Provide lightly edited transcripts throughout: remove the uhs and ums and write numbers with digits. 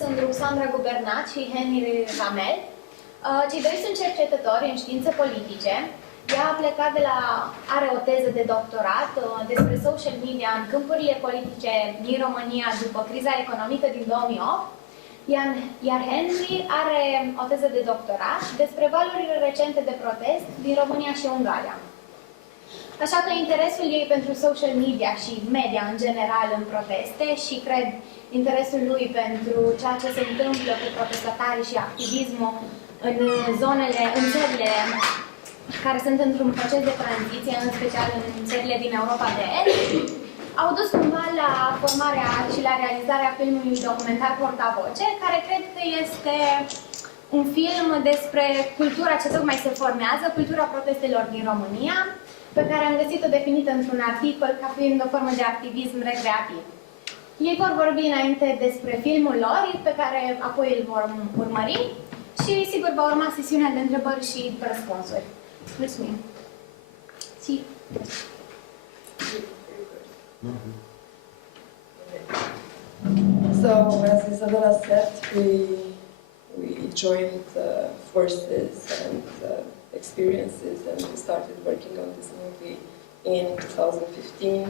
sunt Ruxandra Gubernaț și Rammelt. Cei doi sunt cercetători în științe politice. Ea a plecat are o teză de doctorat despre social media în câmpurile politice din România după criza economică din 2008, iar Henry are o teză de doctorat despre valurile recente de protest din România și Ungaria. Așa că interesul ei pentru social media și media în general în proteste și, cred, interesul lui pentru ceea ce se întâmplă cu protestatarii și activismul în țările care sunt într-un proces de tranziție, în special în țările din Europa de Est, au dus cumva la formarea și la realizarea filmului documentar Portavoce, care cred că este un film despre cultura ce tocmai se formează, cultura protestelor din România, pe care am găsit-o definită într-un articol ca fiind o formă de activism recreativ. Ei vor vorbi înainte despre filmul lor, pe care apoi îl vor urmări și, sigur, va urma sesiunea de întrebări și răspunsuri. Mulțumim! So, as Isabella said, we joined forces and experiences, and we started working on this movie in 2015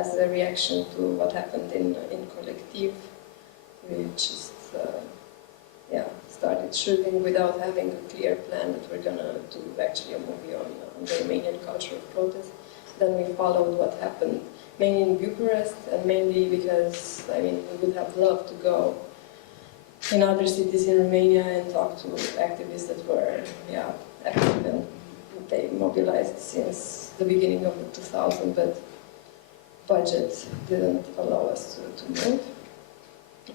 as a reaction to what happened in Collective. We just started shooting without having a clear plan that we're gonna do actually a movie on the Romanian culture of protest. Then we followed what happened mainly in Bucharest, and mainly because, I mean, we would have loved to go in other cities in Romania and talk to activists that were active, and they mobilized since the beginning of the 2000s, but budget didn't allow us to move.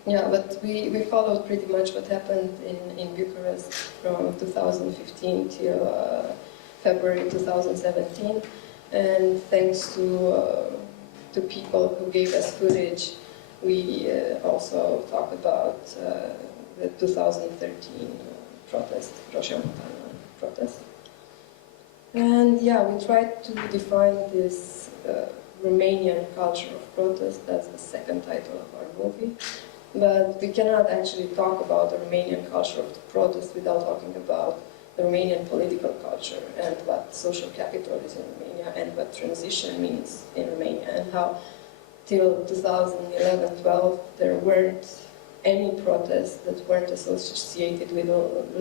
Yeah, but we followed pretty much what happened in Bucharest from 2015 till February 2017, and thanks to people who gave us footage, we also talked about the 2013 protest, Ruxandra protest. And yeah, we tried to define this Romanian culture of protest. That's the second title of our movie. But we cannot actually talk about the Romanian culture of the protest without talking about the Romanian political culture and what social capital is in Romania and what transition means in Romania, and how till 2011-12 there weren't any protests that weren't associated with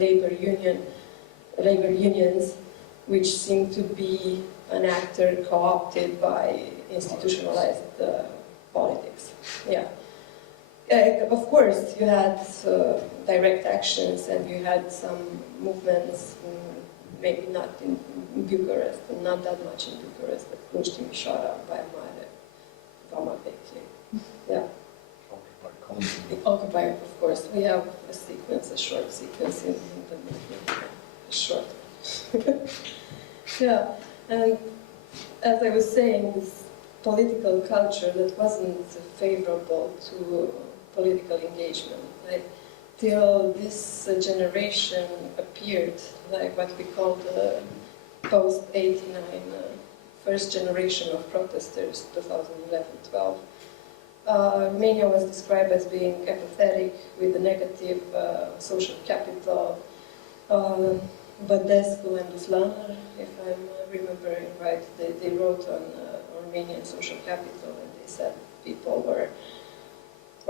labor unions, which seemed to be an actor co-opted by institutionalized politics. Yeah. Of course, you had direct actions and you had some movements, maybe not in Bucharest, and not that much in Bucharest, but TIMITOARA, yeah. Occupy, of course. We have a sequence, a short sequence in the movie. Short. Yeah, and as I was saying, this political culture that wasn't favorable to political engagement. Like, till this generation appeared, like what we call the post-89 first generation of protesters, 2011-12. Romania was described as being apathetic with a negative social capital. Badescu and Uslaner, if I'm remembering right, they wrote on Romanian social capital, and they said people were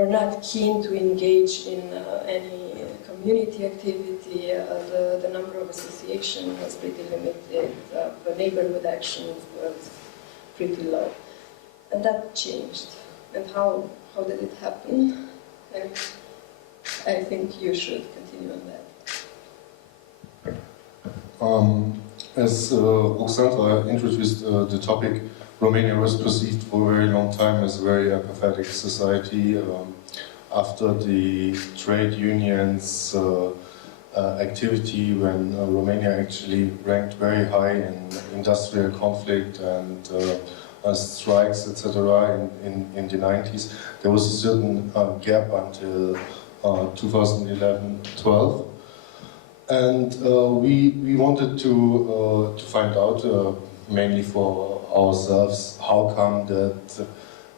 not keen to engage in any community activity. The number of associations was pretty limited. The neighborhood actions was pretty low, and that changed. And how did it happen? I think you should continue on that. As Ruxandra introduced the topic, Romania was perceived for a very long time as a very apathetic society. After the trade unions' activity, when Romania actually ranked very high in industrial conflict and strikes, etc. in the 90s, there was a certain gap until 2011-12. And we wanted to find out, mainly for ourselves, how come that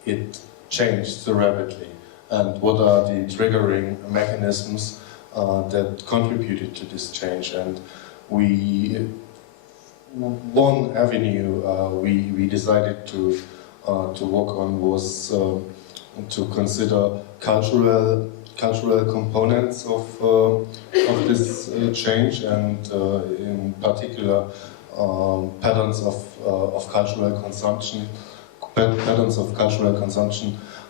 it changed so rapidly. and what are the triggering mechanisms that contributed to this change. And one avenue we decided to work on was to consider cultural components of this change, and in particular patterns of cultural consumption,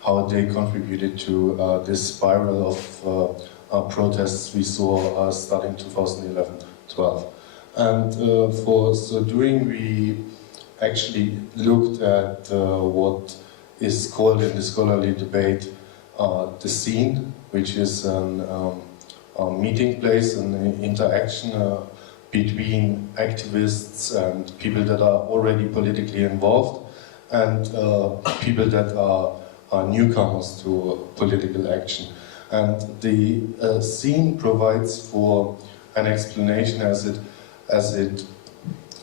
how they contributed to this spiral of protests we saw starting 2011-12. And for so doing, we actually looked at what is called in the scholarly debate the scene, which is a meeting place, an interaction between activists and people that are already politically involved, and people that are newcomers to political action. And the scene provides for an explanation as it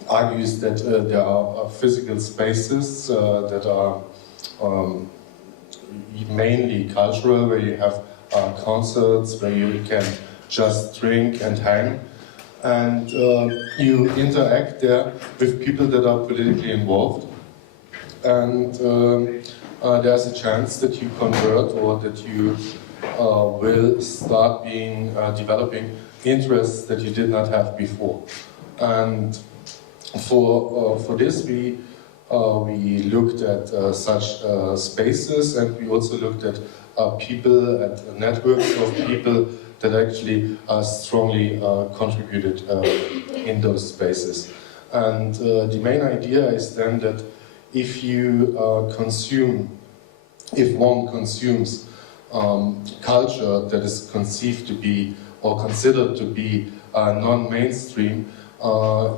argues that there are physical spaces that are mainly cultural, where you have concerts, where you can just drink and hang, and you interact there with people that are politically involved, and there's a chance that you convert, or that you will start developing interests that you did not have before. And for this we looked at such spaces, and we also looked at people, at networks of people that actually strongly contributed in those spaces. And the main idea is then that if one consumes culture that is conceived to be or considered to be non-mainstream,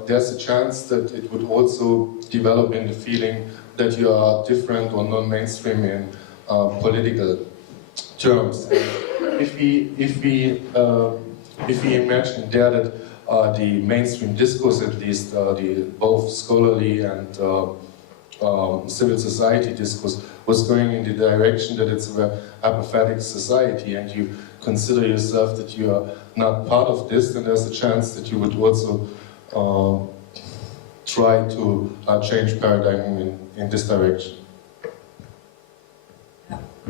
there's a chance that it would also develop in the feeling that you are different or non-mainstream in political terms. If we imagine there that the mainstream discourse, at least both scholarly and civil society discourse, was going in the direction that it's an apathetic society, and you consider yourself that you are not part of this, then there's a chance that you would also try to change paradigm in this direction.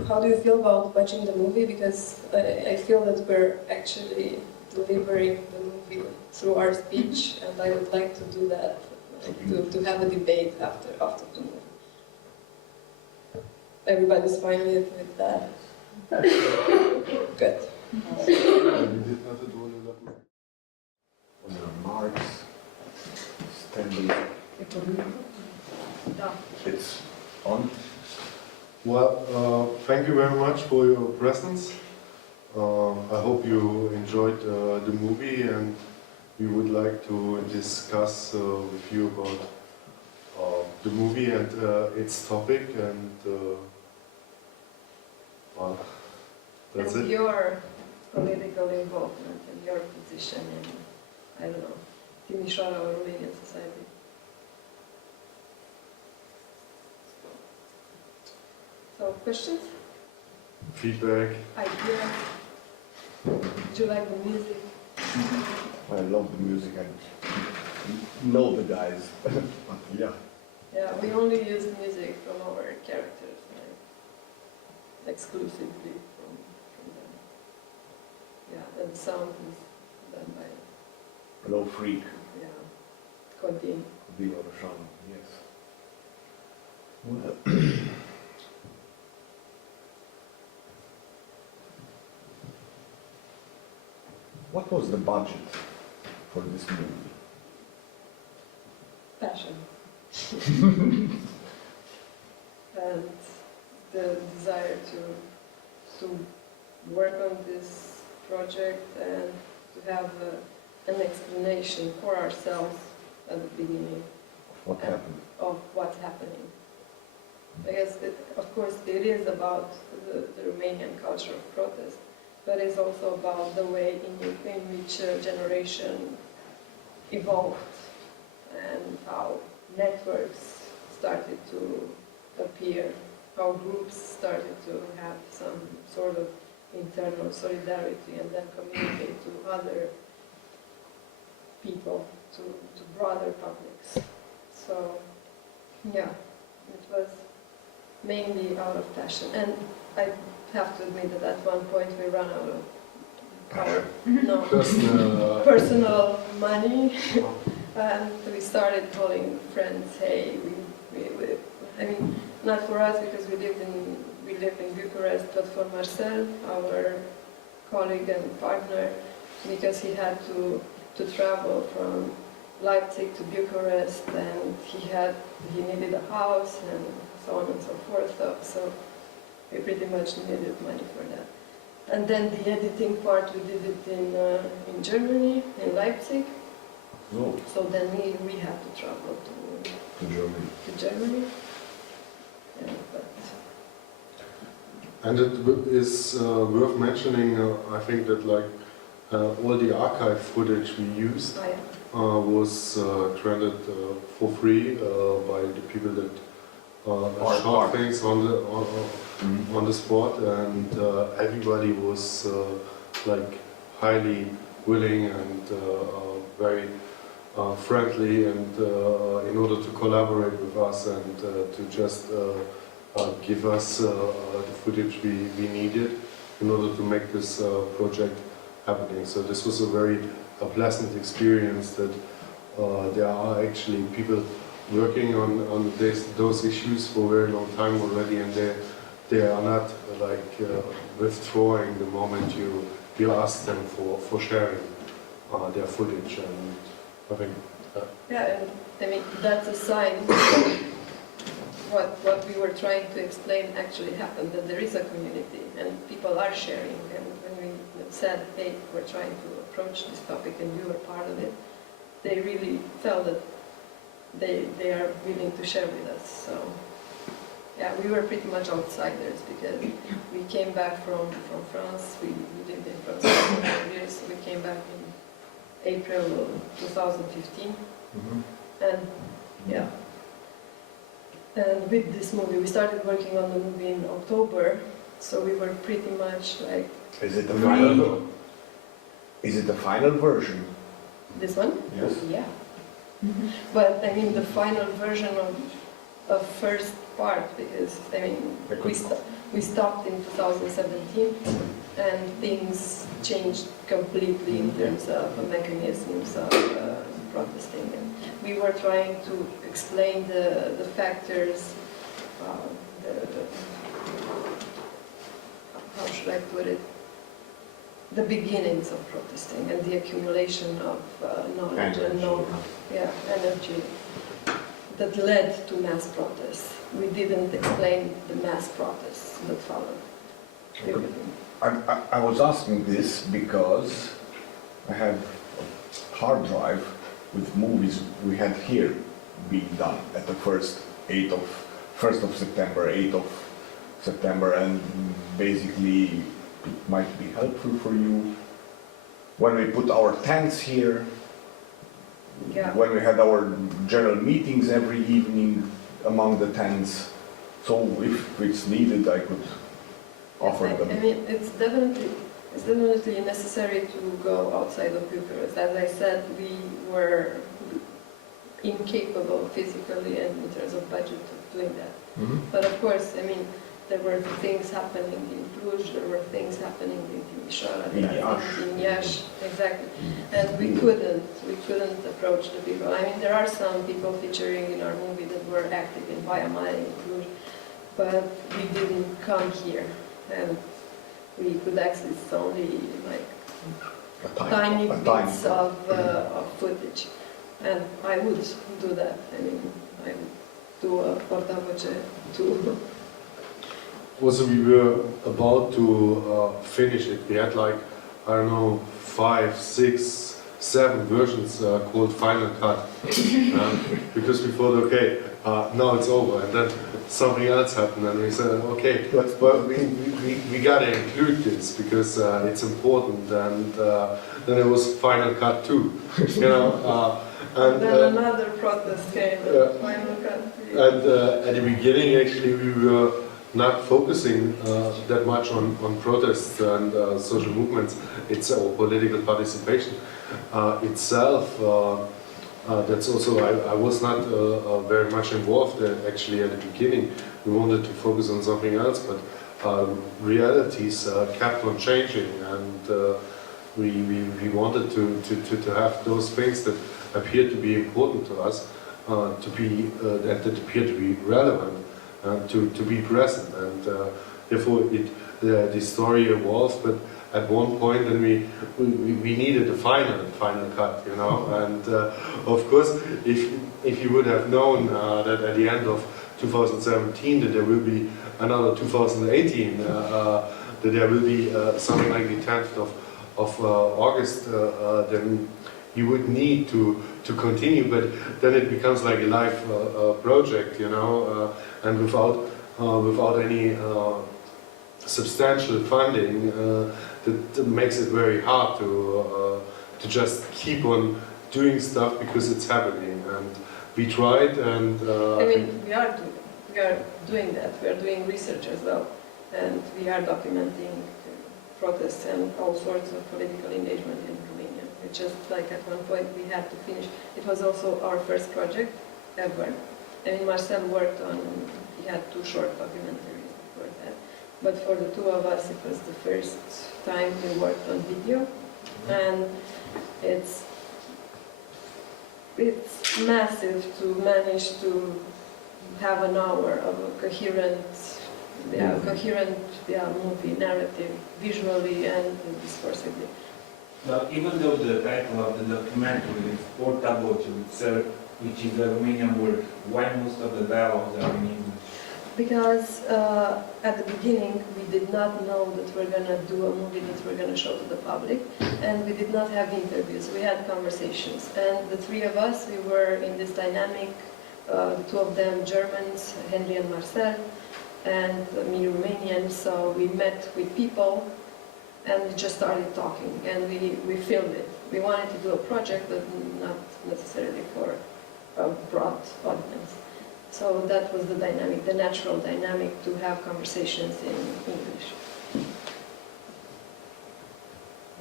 How do you feel about watching the movie? Because I feel that we're actually delivering the movie through our speech, and I would like to do that, to have a debate after the movie. Everybody's fine with that? Good. Marx, standing. It's on. Well, thank you very much for your presence. I hope you enjoyed the movie, and we would like to discuss with you about the movie and its topic, and well, that's and it. your political involvement and your position in, I don't know, TIMITOARA or Romanian society. So, questions? Feedback. Ideas? Did you like the music? I love the music. I know the guys. But yeah. Yeah, we only use music from our characters, like, exclusively from them. Yeah, and sound is done by, Hello, Freak. yeah, Continue. The Ruxandra, yes. Well, what was the budget for this movie? Passion. And the desire to work on this project and to have an explanation for ourselves at the beginning What happened? of what's happening. I guess, of course, it is about the Romanian culture of protest, but it's also about the way in which a generation evolved and how networks started to appear how groups started to have some sort of internal solidarity and then communicate to other people, to broader publics. So, yeah, it was mainly out of passion. And I have to admit that at one point we ran out of our personal money, and we started calling friends. Hey, I mean, not for us because we live in Bucharest, but for Marcel, our colleague and partner, because he had to travel from Leipzig to Bucharest, and he needed a house and so on and so forth. So we pretty much needed money for that. And then the editing part, we did it in Germany, in Leipzig. No, So then we had to travel to Germany. to Germany. Yeah, but And it is worth mentioning, I think that like all the archive footage we used was granted for free by the people that shot things on the spot, and everybody was like highly willing and very friendly, and in order to collaborate with us and to just give us the footage we needed in order to make this project happening. So this was a very pleasant experience that there are actually people working on those issues for a very long time already, and they are not like withdrawing the moment you ask them for sharing their footage. And I think yeah, and I mean that's a sign what we were trying to explain actually happened, that there is a community and people are sharing. And when we said, hey, we're trying to approach this topic and you are part of it, they really felt that they are willing to share with us. So yeah, we were pretty much outsiders because we came back from France. We lived in France for 4 years. We came back in April 2015. And yeah. And with this movie, we started working on the movie in October, so we were pretty much like... Is it the final? Is it the final version? This one? Yes. Yeah. But I mean the final version of first part, because I mean we stopped in 2017 and things changed completely in terms of mechanisms of protesting. And we were trying to explain the factors, how should I put it, the beginnings of protesting and the accumulation of knowledge and energy that led to mass protests. We didn't explain the mass protests that followed. I was asking this because I have a hard drive with movies we had here being done at the 1st of September, 8th of September, and basically it might be helpful for you when we put our tents here, when we had our general meetings every evening among the tents. So if it's needed, I could offer them. I mean, it's definitely necessary to go outside of Bucharest. As I said, we were incapable physically and in terms of budget of doing that. But of course, I mean, there were things happening in Cluj, there were things happening in TIMITOARA, in Iași, exactly. And we couldn't approach the people. I mean, there are some people featuring in our movie that were active in Baia in Cluj, but we didn't come here, and we could access only like tiny bits of footage. And I would do that. I mean, I would do a portavoce too. also we were about to finish it. We had like, I don't know, 5, 6, 7 versions called Final Cut. Because we thought, okay, now it's over. And then something else happened and we said, okay, but we gotta include this because it's important. And then it was Final Cut 2, you know. And then another protest came, Final Cut 3. And at the beginning, actually, we were not focusing that much on protests and social movements, or political participation itself. That's also, I was not very much involved actually at the beginning. We wanted to focus on something else, but realities kept on changing, and we wanted to have those things that appear to be important to us, that appear to be relevant, to be present, and therefore the story evolved. But at one point, then we needed a final cut, you know. And of course, if you would have known that at the end of 2017 that there will be another 2018, that there will be something like the 10th of August, then you would need to continue, but then it becomes like a live project, you know, and without any substantial funding, that makes it very hard to just keep on doing stuff because it's happening. And we tried, and I mean, we are doing that. We are doing research as well, and we are documenting protests and all sorts of political engagement in Romania. It's just like at one point we had to finish. It was also our first project ever. I mean, Marcel worked on, he had 2 short documentaries before that. But for the 2 of us, it was the first time we worked on video. And it's massive to manage to have an hour of a coherent movie, narrative, visually and discursively. But even though the title of the documentary is Portable, which is a Romanian word, why most of the dialogues are in English? Because at the beginning we did not know that we're going to do a movie that we're going to show to the public, and we did not have interviews, we had conversations. And the 3 of us, we were in this dynamic, the 2 of them Germans, Henry and Marcel, and me Romanian, so we met with people and we just started talking, and we filmed it. We wanted to do a project, but not necessarily for a broad audience. So that was the dynamic, the natural dynamic, to have conversations in English.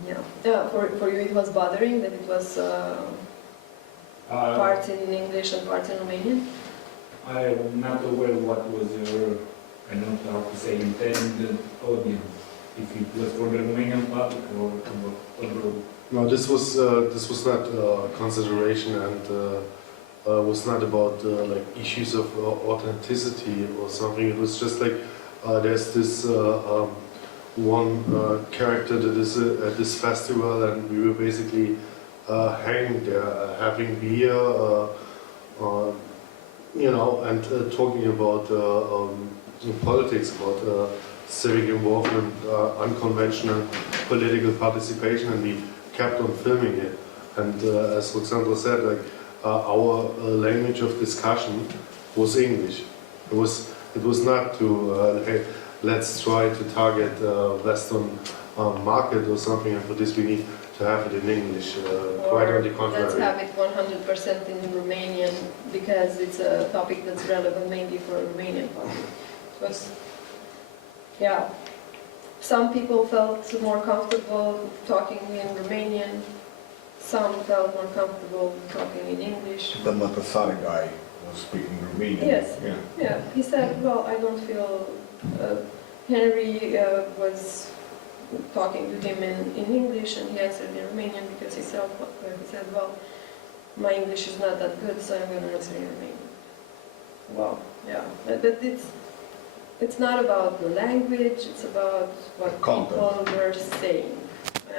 Yeah. For you it was bothering that it was parts in English and parts in Romanian? I'm not aware what was your, I don't know how to say, intended audience. If it was for the Romanian public or abroad. No, this was not consideration, and was not about like issues of authenticity or something. It was just like there's this one character that is at this festival, and we were basically hanging there, having beer, you know, and talking about politics, about civic involvement, unconventional political participation, and we kept on filming it. And as Ruxandra said, like our language of discussion was English. It was not to hey, let's try to target Western market or something, and for this we need to have it in English. Quite on the contrary. Let's have it 100% in Romanian because it's a topic that's relevant mainly for Romanian public. It was, yeah. Some people felt more comfortable talking in Romanian. Some felt more comfortable talking in English. The Matasari guy was speaking Romanian. Yes. Yeah. Yeah. He said, well, I don't feel... Henry was talking to him in English, and he answered in Romanian because he said, well, my English is not that good, so I'm going to answer in Romanian. Well, yeah. But it's not about the language, it's about what people were saying.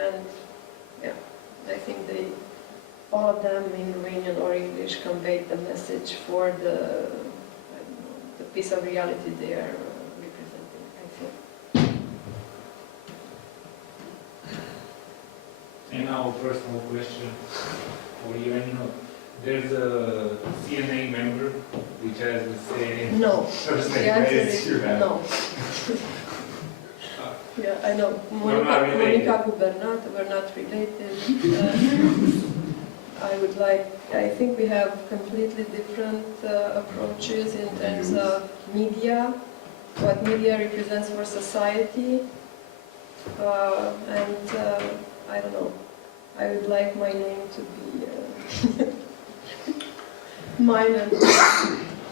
And yeah, I think all of them in Romanian or English conveyed the message for the piece of reality they are representing, I think. And now, personal question for you. And there's a CNA member which has the same No. first The name answer as you is have. no. Yeah, I know. Monica Gubernaț, we're not related. I think we have completely different approaches in terms of media what media represents for society, and I don't know, I would like my name to be mine and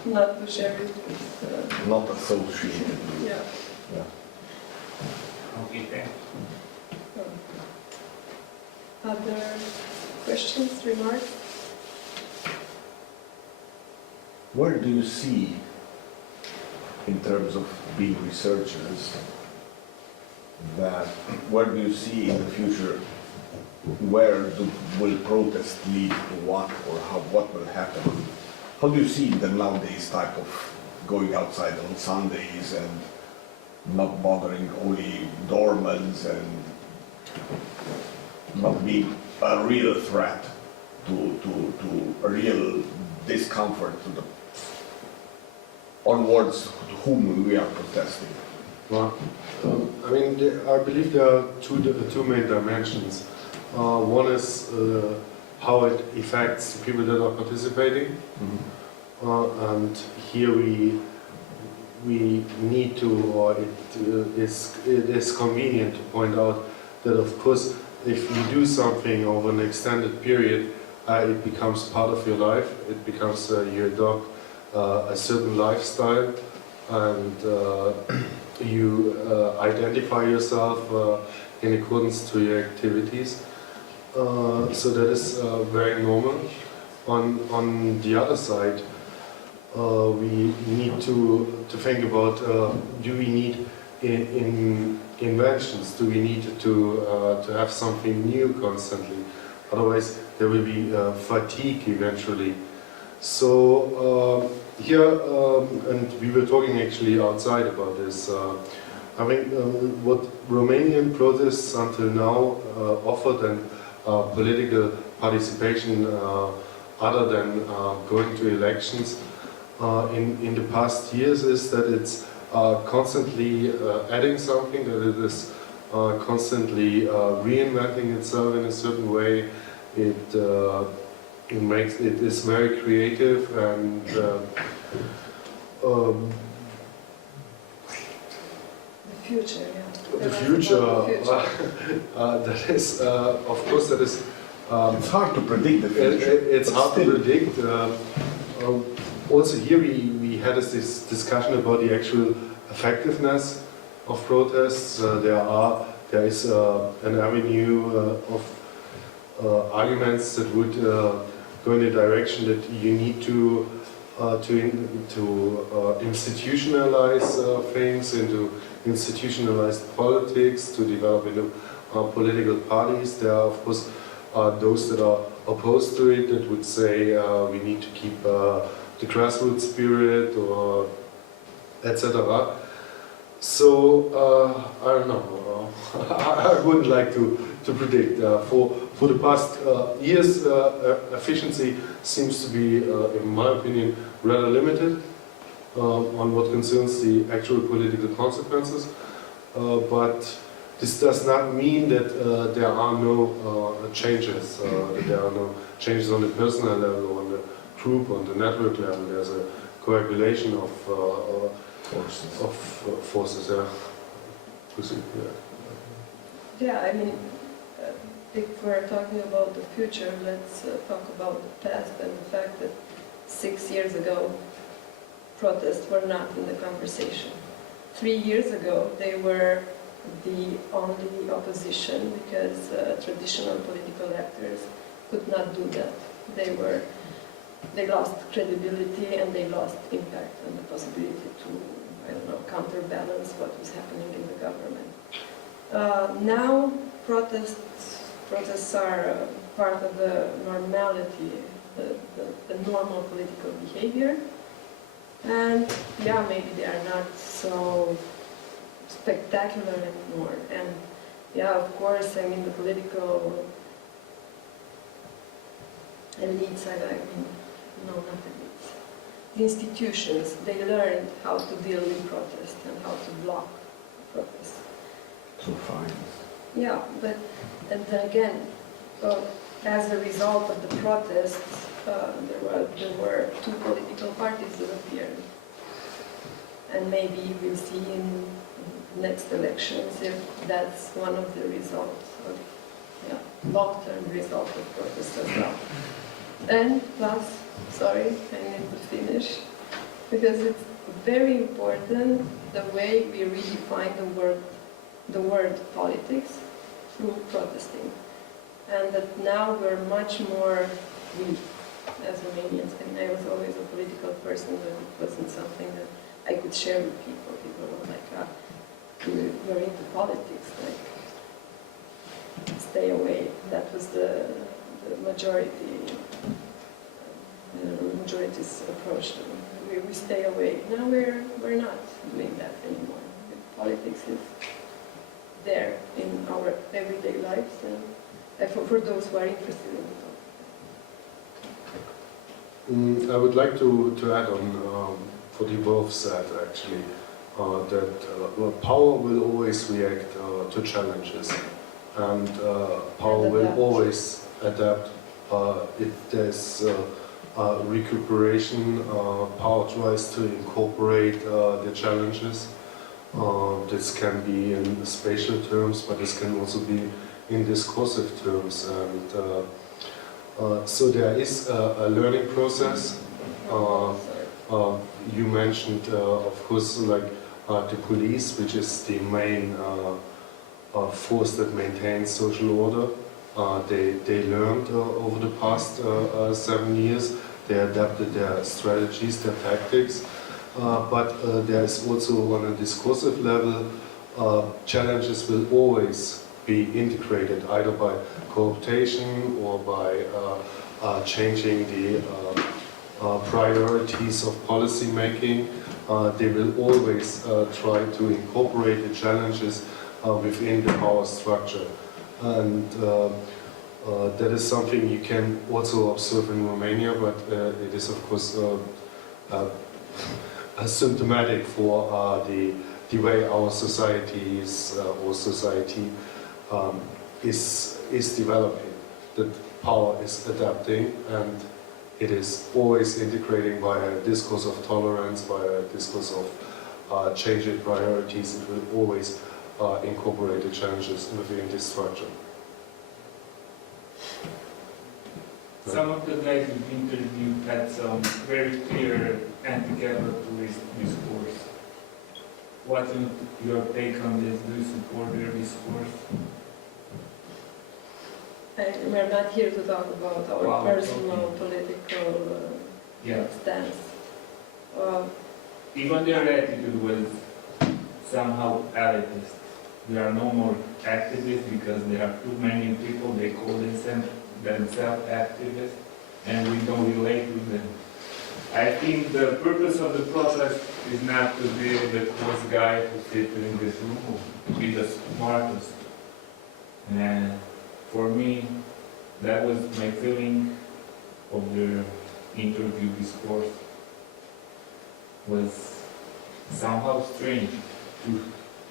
not to share it with, Not associated. yeah. Okay, thanks. Other questions, remarks? Where do you see, in terms of being researchers, where do you see in the future, will protests lead to what, or what will happen? How do you see the nowadays type of going outside on Sundays and not bothering only doormans and not being a real threat to a real discomfort to the onwards to whom we are protesting? Well, I mean, I believe there are two main dimensions. One is how it affects the people that are participating, and here we need to, or it is convenient to point out that, of course, if you do something over an extended period, it becomes part of your life. It becomes you adopt a certain lifestyle, and you identify yourself in accordance to your activities. So that is very normal. On the other side, we need to think about, do we need inventions? Do we need to have something new constantly? Otherwise, there will be fatigue eventually. So here, and we were talking actually outside about this, I think what Romanian protests until now offered and political participation other than going to elections in the past years is that it's constantly adding something, that it is constantly reinventing itself in a certain way. It is very creative and The future, yeah. the future. That is, of course, that is. It's hard to predict the future. It's hard to predict. Also here we had this discussion about the actual effectiveness of protests. There is an avenue of arguments that would go in the direction that you need to institutionalize things, into institutionalized politics, to develop into political parties. There are, of course, those that are opposed to it, that would say we need to keep the grassroots spirit, or etc. So I don't know. I wouldn't like to predict. For the past years, efficiency seems to be, in my opinion, rather limited on what concerns the actual political consequences. But this does not mean that there are no changes. That there are no changes on the personal level, on the group, on the network level. There's a coagulation of forces. Yeah, I mean, if we're talking about the future, let's talk about the past and the fact that 6 years ago, protests were not in the conversation. 3 years ago, they were the only opposition because traditional political actors could not do that. They lost credibility and they lost impact and the possibility to, I don't know, counterbalance what was happening in the government. Now, protests are part of the normality, the normal political behavior. And yeah, maybe they are not so spectacular anymore. And yeah, of course, I mean, the political elites, no, not elites. The institutions, they learned how to deal with protest and how to block protest. So fine. Yeah, but and then again, as a result of the protests, there were 2 political parties that appeared. and maybe we'll see in next elections if that's one of the results of, long-term result of protest as well. And plus, sorry, I need to finish, because it's very important the way we redefine the word politics through protesting. And that now we're much more, we as Romanians, I mean, I was always a political person, but it wasn't something that I could share with people. People were like, you're into politics, like, stay away. That was the majority's approach to it. We stay away. Now we're not doing that anymore. Politics is there in our everyday lives, and for those who are interested in it. I would like to add on what you both said, actually, that power will always react to challenges, and power And will adapt. always adapt. If there's recuperation, power tries to incorporate the challenges. This can be in spatial terms, but this can also be in discursive terms. And so there is a learning process. You mentioned, of course, like the police, which is the main force that maintains social order. They learned over the past 7 years. They adapted their strategies, their tactics. But there is also, on a discursive level, challenges will always be integrated, either by cooptation or by changing the priorities of policy making. They will always try to incorporate the challenges within the power structure. And that is something you can also observe in Romania, but it is, of course, symptomatic for the way our society is developing. That power is adapting, and it is always integrating by a discourse of tolerance, by a discourse of changing priorities. It will always incorporate the challenges within this structure. Some of the guys we interviewed had some very clear anti-capitalist discourse. What's your take on this? Do you support their discourse? We're not here to talk about our Wow, personal okay. political Yeah. stance. Even their attitude was somehow elitist. There are no more activists because there are too many people, they call themselves activists, and we don't relate with them. I think the purpose of the process is not to be the coolest guy who sits in this room, or to be the smartest. And for me, that was my feeling of the interview discourse. Was somehow strange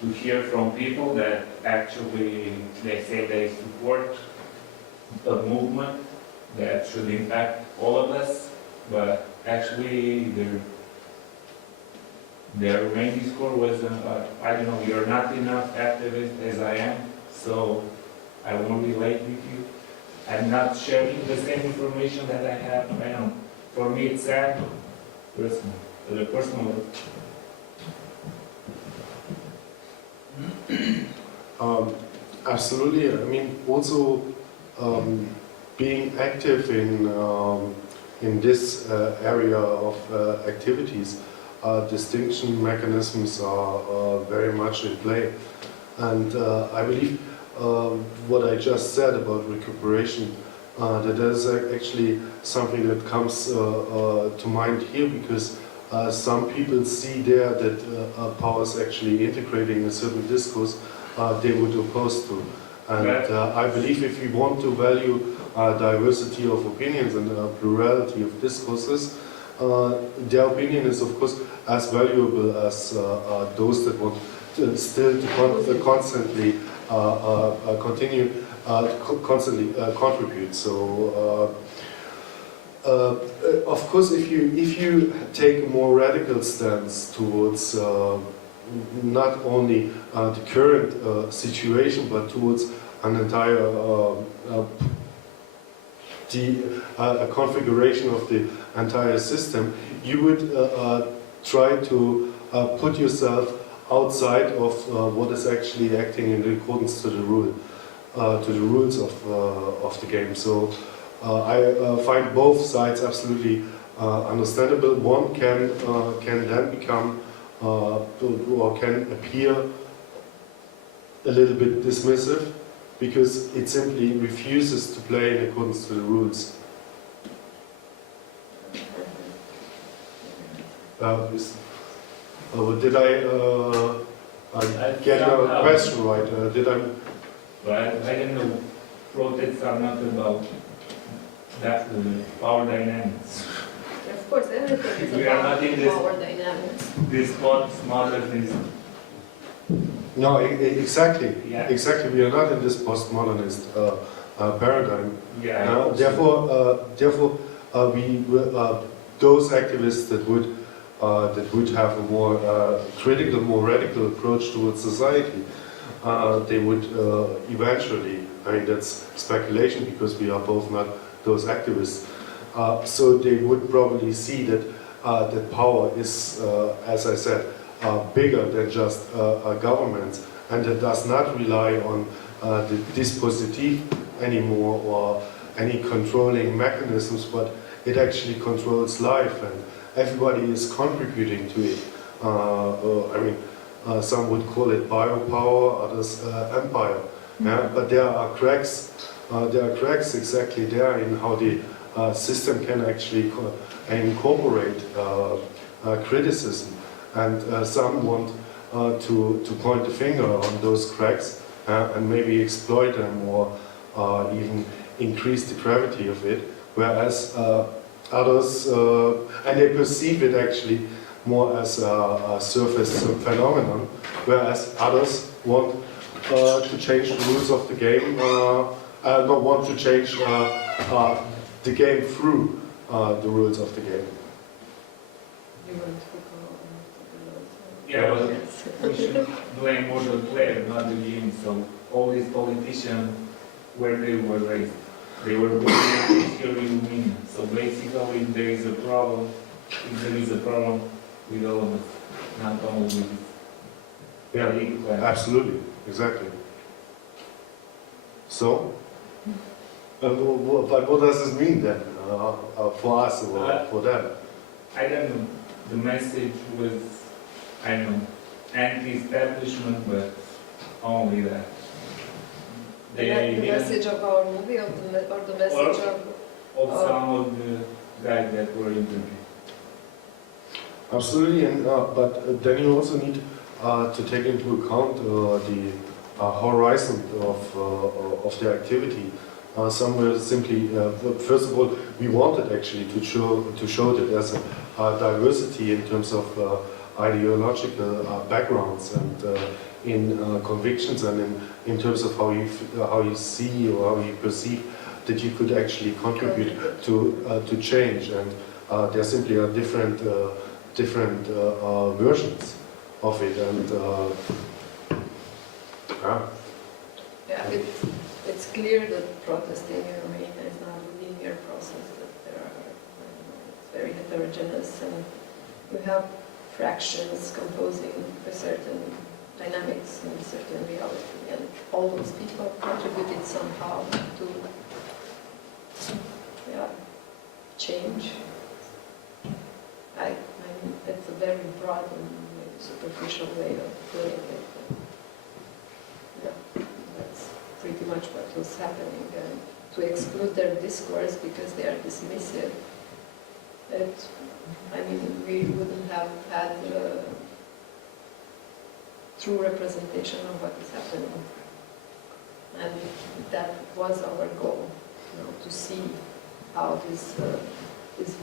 to hear from people that actually they say they support a movement that should impact all of us, but actually their main discourse was, I don't know, you're not enough activist as I am, so I won't relate with you. I'm not sharing the same information that I have. I know. For me, it's sad, personal. Absolutely. I mean, also being active in this area of activities, distinction mechanisms are very much in play. And I believe what I just said about recuperation, that is actually something that comes to mind here, because some people see there that power is actually integrating a certain discourse they would oppose to. And I believe if we want to value diversity of opinions and plurality of discourses, their opinion is of course as valuable as those that want to constantly contribute. So Of course, if you take a more radical stance towards not only the current situation, but towards an entire a configuration of the entire system, you would try to put yourself outside of what is actually acting in accordance to the rules of the game. So I find both sides absolutely understandable. One can then become or can appear a little bit dismissive because it simply refuses to play in accordance to the rules. Did I get your question right? Did I? But I don't know, protests are not about that power dynamics. Of course, everything is We are not in about this- power dynamics. This postmodernism. No, exactly. Yeah. Exactly. We are not in this postmodernist paradigm. Yeah. Therefore, those activists that would have a more critical, more radical approach towards society, they would eventually. I mean, that's speculation because we are both not those activists. So they would probably see that that power is, as I said, bigger than just governments, and it does not rely on the dispositif anymore or any controlling mechanisms, but it actually controls life, and everybody is contributing to it. I mean, some would call it biopower, others empire. Yeah? But there are cracks. There are cracks exactly there in how the system can actually incorporate criticism. And some want to point the finger on those cracks and maybe exploit them or even increase the gravity of it, whereas others, and they perceive it actually more as a surface phenomenon, whereas others want to change the rules of the game, not want to change the game through the rules of the game. You want to go Yeah, but we should blame more the player, not the game. So all these politicians, where they were raised, they were born here in Romania. So basically, if there is a problem, with all of us, not only with Yeah, the league player. absolutely, exactly. So, but what does this mean then for us or for them? I don't know. The message was, I don't know, anti-establishment, but only that. the didn't- message of our movie or the message of some of the guys that were interviewed. Absolutely, and but then you also need to take into account the horizon of their activity. Some were simply, first of all, we wanted actually to show that there's a diversity in terms of ideological backgrounds and in convictions and in terms of how you see or how you perceive that you could actually contribute to change, and there simply are different versions of it, and it's clear that protesting in Romania is not a linear process, that there are, it's very heterogeneous, and you have fractions composing a certain dynamics and a certain reality, and all those people contributed somehow to change. I mean, it's a very broad and maybe superficial way of putting it. That's pretty much what was happening. And to exclude their discourse because they are dismissive, I mean, we wouldn't have had true representation of what is happening. And that was our goal, to see how these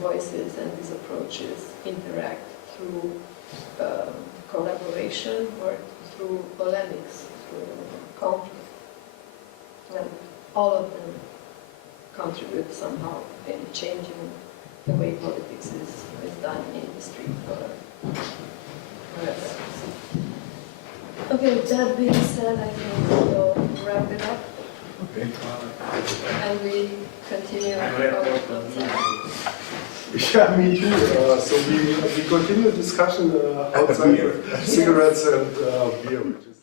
voices and these approaches interact through collaboration or through polemics, through conflict. And all of them contribute somehow in changing the way politics is done in industry. Okay, with that being said, I think we'll wrap it up Okay. and we continue I'm our ready. Yeah, me too. So we continue discussion outside Beer. cigarettes and beer. Which is